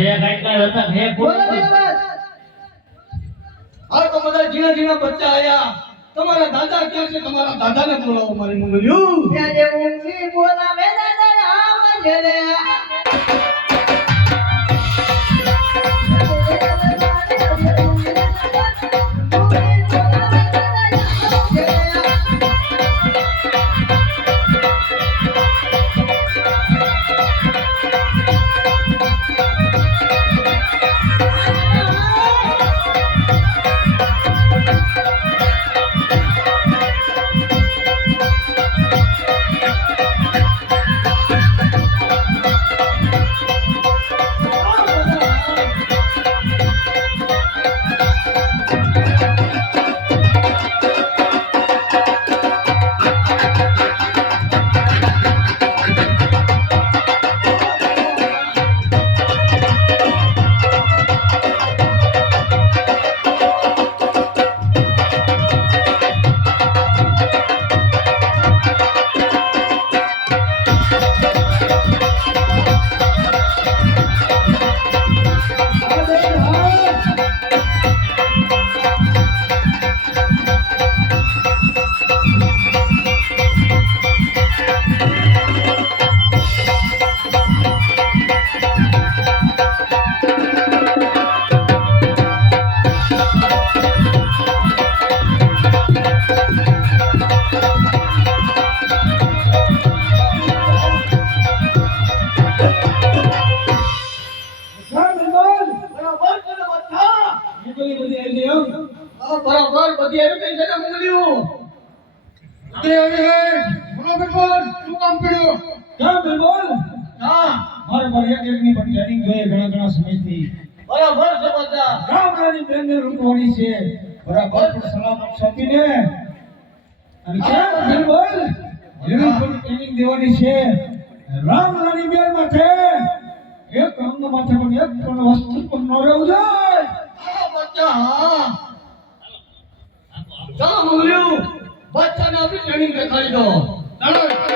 હે ગાટલા હતા હે બોલો આ તો બધા ઝીણા ઝીણા બચ્ચા આયા તમારા દાદા ક્યાં છે તમારા દાદાને બોલાવો મારી મંગલ્યું ત્યાં જે મુખી બોલાવે દાદા આવજે રે બરાબર બધી આવી ગઈ છે ને મંગલ્યું તે હવે બોલો બિલબોલ શું કામ પડ્યું કેમ બિલબોલ હા મારે એકની પણ ટ્રેનિંગ જોઈએ ઘણા સમયથી બરાબર છે બધા રામલાની બેનને લૂંટવાની છે બરાબર પણ સલામત છોપીને અને કેમ બિલબોલ એની પણ ટ્રેનિંગ દેવાની છે રામલાની બેન માથે એક અંગ માથે પણ એક પણ વસ્તુ પણ ન રહેવું જોઈએ હા બચ્ચા હા ચાલો મંગલ્યું બચ્ચાને આપણી ટ્રેનિંગ દેખાડી દો ચાલો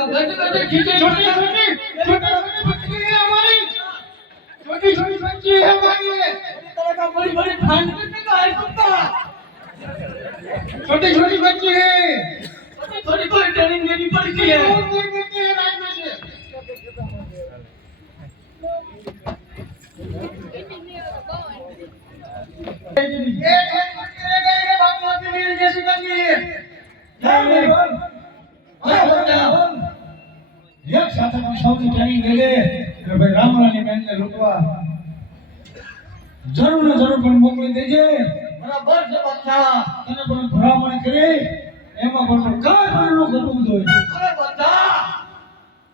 छोटी छोटी बच्ची है हमारी, छोटी छोटी बच्ची है हमारी, तरह का बड़ी बड़ी खान करने का है कुत्ता, छोटी छोटी बच्ची है, थोड़ी कोई ट्रेनिंग देनी पड़ती है। जैसी करनी है એક સાથે સૌથી ટ્રેનિંગ લઈ લે એટલે ભાઈ રામરાની બેનને લૂંટવા જરૂર ને જરૂર પણ મોકલી દેજે बराबर से बच्चा, તને પણ ભલામણ કરી એમાં પણ કાંઈ પણ ન ઘટવું જોઈએ अरे बच्चा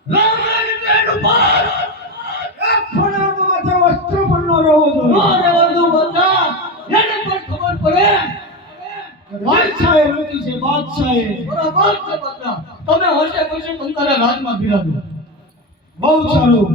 रामरानी बेन ऊपर એક ફણાનો માથે વસ્ત્ર પણ ન રહેવો नो જોઈએ रेवंदु बच्चा, येने पर खबर पड़े બાદશાહે લૂંટી છે બાદશાહે बराबर से बच्चा, તમે હોશે પછી મંતરે રાજમાં બિરાજો। બહુ સારું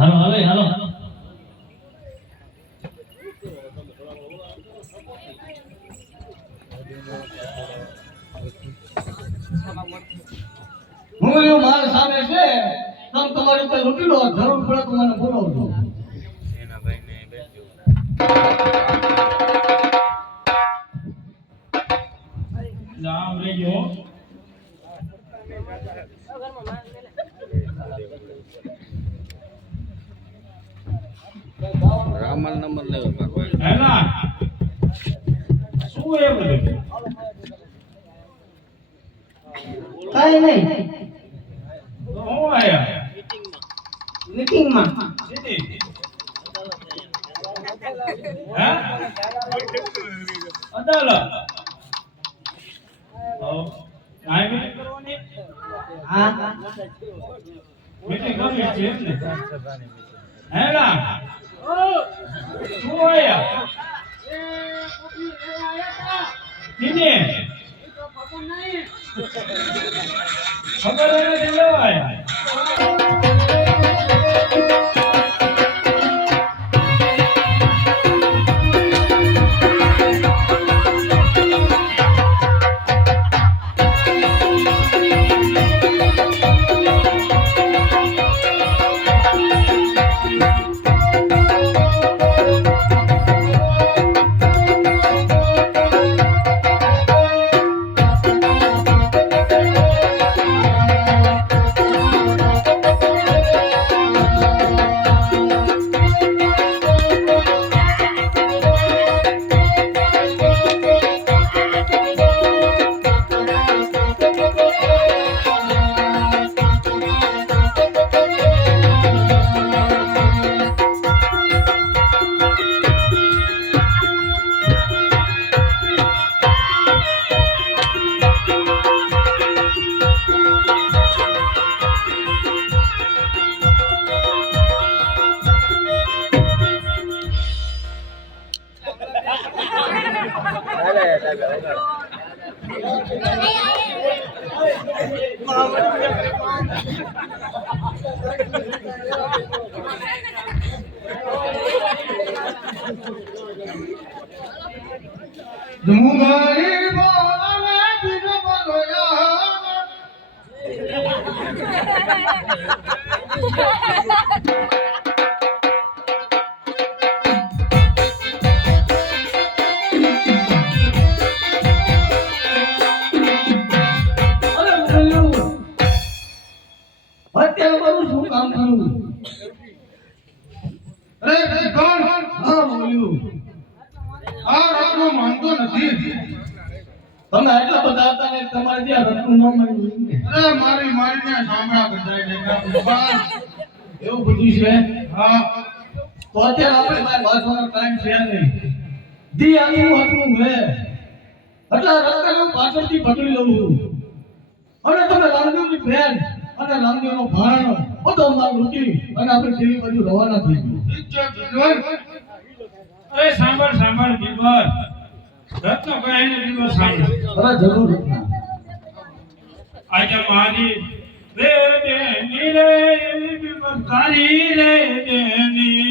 હાલો હાલો હાલો હાલો હું માર સામે છે, તમ તમારી ઉપર લૂંટી લો, જરૂર પડે તો મને બોલાવજો। નામ લેજો રામલ નંબર લેવો કોઈ હેલા શું એ બધું કઈ નહીં તો હું આયા મીટિંગમાં સીધી હા અદાલત કાંઈ મીટિંગ કરવાની હા મીટિંગ કરવી છે એમ ને હેલા શું આયા સીધી ખબર નથી લેવા આયા ડુંગળી બોલાવે બીજો બોલોયા અરે બોલ્યું અત્યારે મારું શું કામ કરવું અરે કોણ હા બોલ્યું આ રાતનો માનતો નથી તમે એટલા બધા હતા ને તમારે ત્યાં રત્નું ન મળ્યું અરે મારી મારીને સાંભળા બધાય ને એવું બધું છે હા તો અત્યારે આપણે બાર વાંચવાનો ટાઈમ છે નહીં દી આનું હતું હે એટલે રાતે હું પાછળથી પકડી લઉં છું અને તમે લાંગડીની બેન અને લાંગડીનો ભાણો બધો માલ લૂંટી અને આપણે ટીવી બાજુ રવાના થઈ ગયું અરે સાંભળ સાંભળ બીબર રત્ન કહે ને બીબર સાંભળ અરે જરૂર રત્ના આજે મારી રે બેની રે બીબર તારી રે બેની